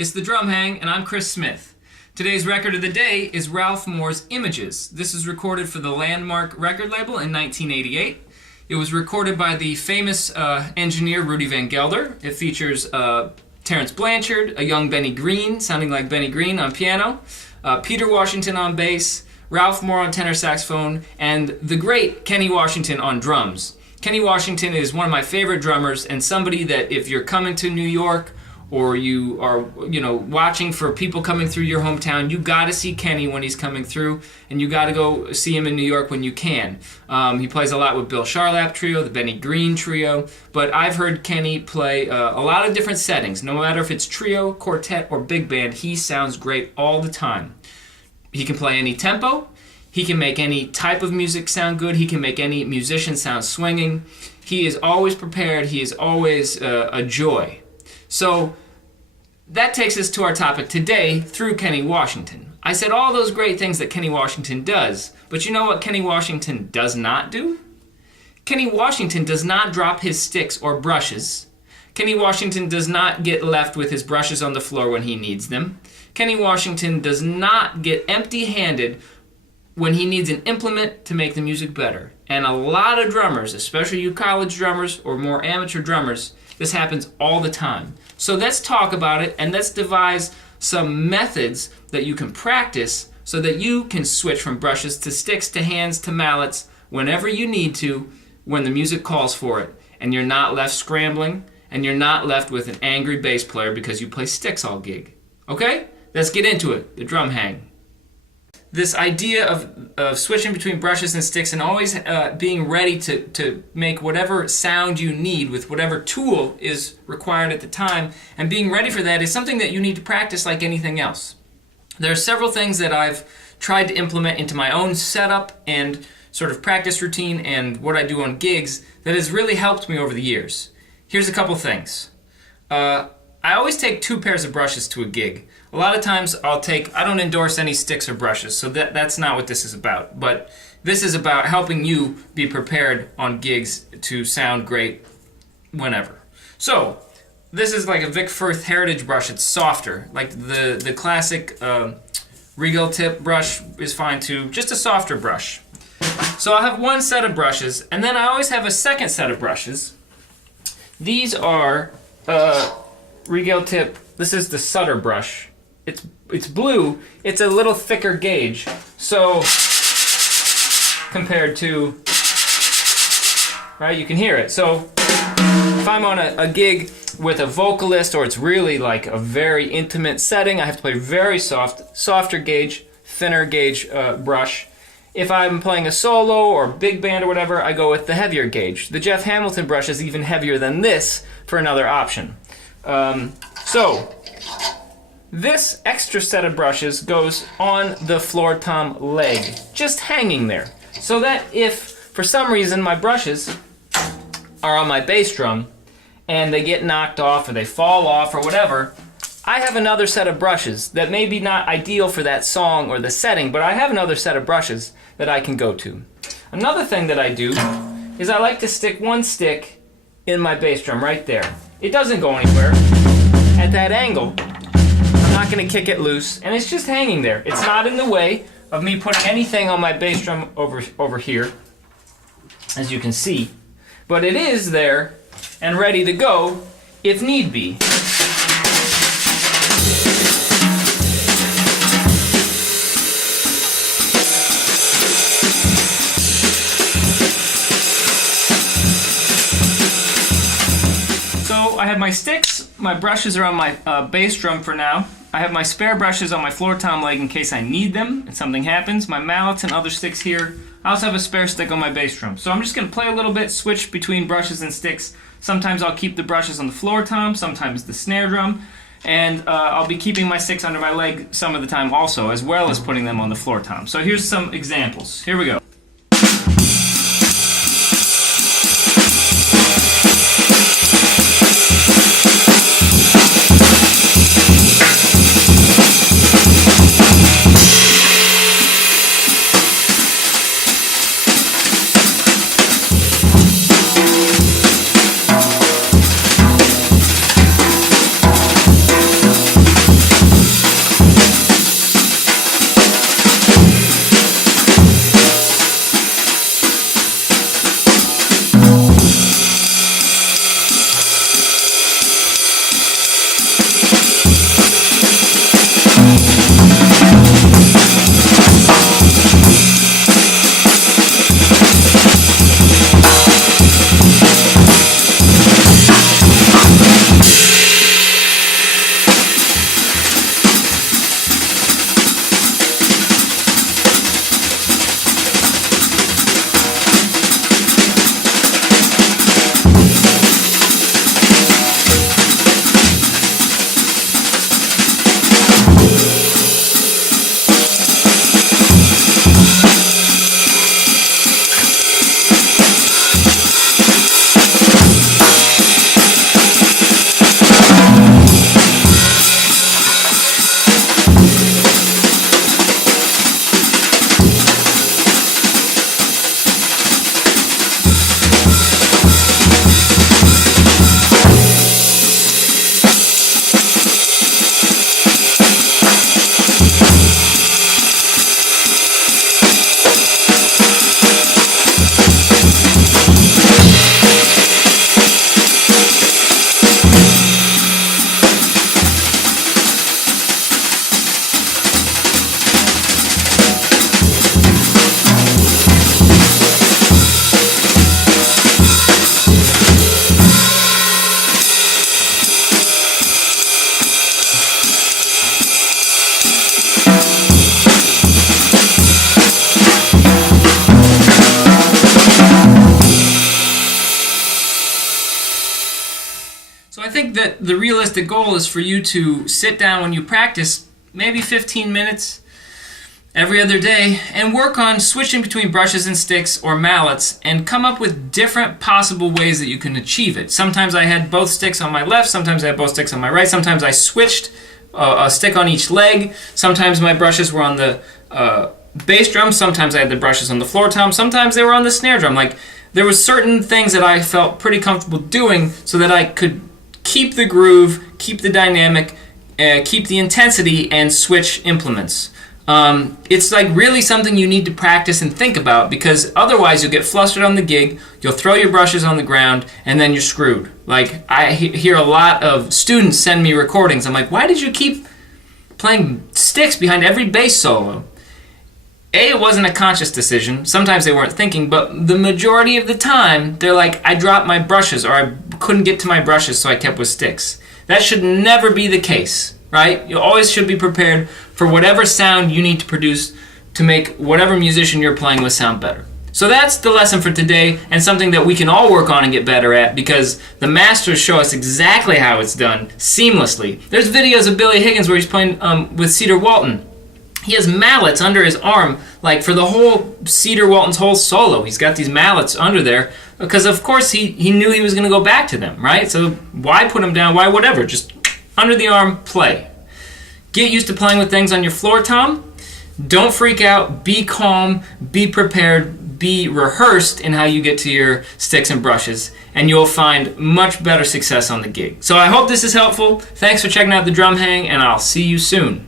It's the Drum Hang, and I'm Chris Smith. Today's record of the day is Ralph Moore's Images. This is recorded for the Landmark record label in 1988. It was recorded by the famous engineer Rudy Van Gelder. It features Terrence Blanchard, a young Benny Green, sounding like Benny Green on piano, Peter Washington on bass, Ralph Moore on tenor saxophone, and the great Kenny Washington on drums. Kenny Washington is one of my favorite drummers, and somebody that if you're coming to New York or you are, watching for people coming through your hometown, you got to see Kenny when he's coming through, and you got to go see him in New York when you can. He plays a lot with Bill Charlap Trio, the Benny Green Trio, but I've heard Kenny play a lot of different settings. No matter if it's trio, quartet, or big band, he sounds great all the time. He can play any tempo. He can make any type of music sound good. He can make any musician sound swinging. He is always prepared. He is always a joy. So that takes us to our topic today through Kenny Washington. I said all those great things that Kenny Washington does, but you know what Kenny Washington does not do? Kenny Washington does not drop his sticks or brushes. Kenny Washington does not get left with his brushes on the floor when he needs them. Kenny Washington does not get empty-handed when he needs an implement to make the music better. And a lot of drummers, especially you college drummers or more amateur drummers, this happens all the time. So let's talk about it, and let's devise some methods that you can practice so that you can switch from brushes to sticks to hands to mallets whenever you need to when the music calls for it, and you're not left scrambling, and you're not left with an angry bass player because you play sticks all gig. Okay? Let's get into it, the drum hang. This idea of switching between brushes and sticks and always being ready to make whatever sound you need with whatever tool is required at the time, and being ready for that is something that you need to practice like anything else. There are several things that I've tried to implement into my own setup and sort of practice routine and what I do on gigs that has really helped me over the years. Here's a couple things. I always take 2 pairs of brushes to a gig. A lot of times I don't endorse any sticks or brushes, so that's not what this is about. But this is about helping you be prepared on gigs to sound great whenever. So, this is like a Vic Firth Heritage brush. It's softer. Like the classic Regal tip brush is fine too. Just a softer brush. So I'll have one set of brushes, and then I always have a second set of brushes. These are Regal tip. This is the Sutter brush. It's blue. It's a little thicker gauge. So compared to, right, you can hear it. So if I'm on a gig with a vocalist, or it's really like a very intimate setting, I have to play very softer gauge, thinner gauge brush. If I'm playing a solo or big band or whatever, I go with the heavier gauge. The Jeff Hamilton brush is even heavier than this for another option. So this extra set of brushes goes on the floor tom leg, just hanging there. So that if, for some reason, my brushes are on my bass drum and they get knocked off or they fall off or whatever, I have another set of brushes that may be not ideal for that song or the setting, but I have another set of brushes that I can go to. Another thing that I do is I like to stick one stick in my bass drum right there. It doesn't go anywhere at that angle. I'm not going to kick it loose, and it's just hanging there. It's not in the way of me putting anything on my bass drum over here, as you can see, but it is there and ready to go if need be. So I have my sticks, my brushes are on my bass drum for now. I have my spare brushes on my floor tom leg in case I need them and something happens. My mallets and other sticks here. I also have a spare stick on my bass drum. So I'm just going to play a little bit, switch between brushes and sticks. Sometimes I'll keep the brushes on the floor tom, sometimes the snare drum, and I'll be keeping my sticks under my leg some of the time also, as well as putting them on the floor tom. So here's some examples. Here we go. that the realistic goal is for you to sit down when you practice, maybe 15 minutes every other day, and work on switching between brushes and sticks or mallets and come up with different possible ways that you can achieve it. Sometimes I had both sticks on my left, sometimes I had both sticks on my right, sometimes I switched a stick on each leg, sometimes my brushes were on the bass drum, sometimes I had the brushes on the floor tom, sometimes they were on the snare drum. Like, there were certain things that I felt pretty comfortable doing so that I could keep the groove, keep the dynamic, keep the intensity, and switch implements. It's like really something you need to practice and think about, because otherwise you'll get flustered on the gig, you'll throw your brushes on the ground, and then you're screwed. Like, I hear a lot of students send me recordings. I'm like, why did you keep playing sticks behind every bass solo? It wasn't a conscious decision. Sometimes they weren't thinking, but the majority of the time, they're like, I dropped my brushes, or I couldn't get to my brushes, so I kept with sticks. That should never be the case, right? You always should be prepared for whatever sound you need to produce to make whatever musician you're playing with sound better. So that's the lesson for today, and something that we can all work on and get better at, because the masters show us exactly how it's done seamlessly. There's videos of Billy Higgins where he's playing with Cedar Walton. He has mallets under his arm, like for the whole Cedar Walton's whole solo. He's got these mallets under there because, of course, he knew he was going to go back to them, right? So why put them down? Why whatever? Just under the arm, play. Get used to playing with things on your floor tom. Don't freak out. Be calm. Be prepared. Be rehearsed in how you get to your sticks and brushes, and you'll find much better success on the gig. So I hope this is helpful. Thanks for checking out the Drum Hang, and I'll see you soon.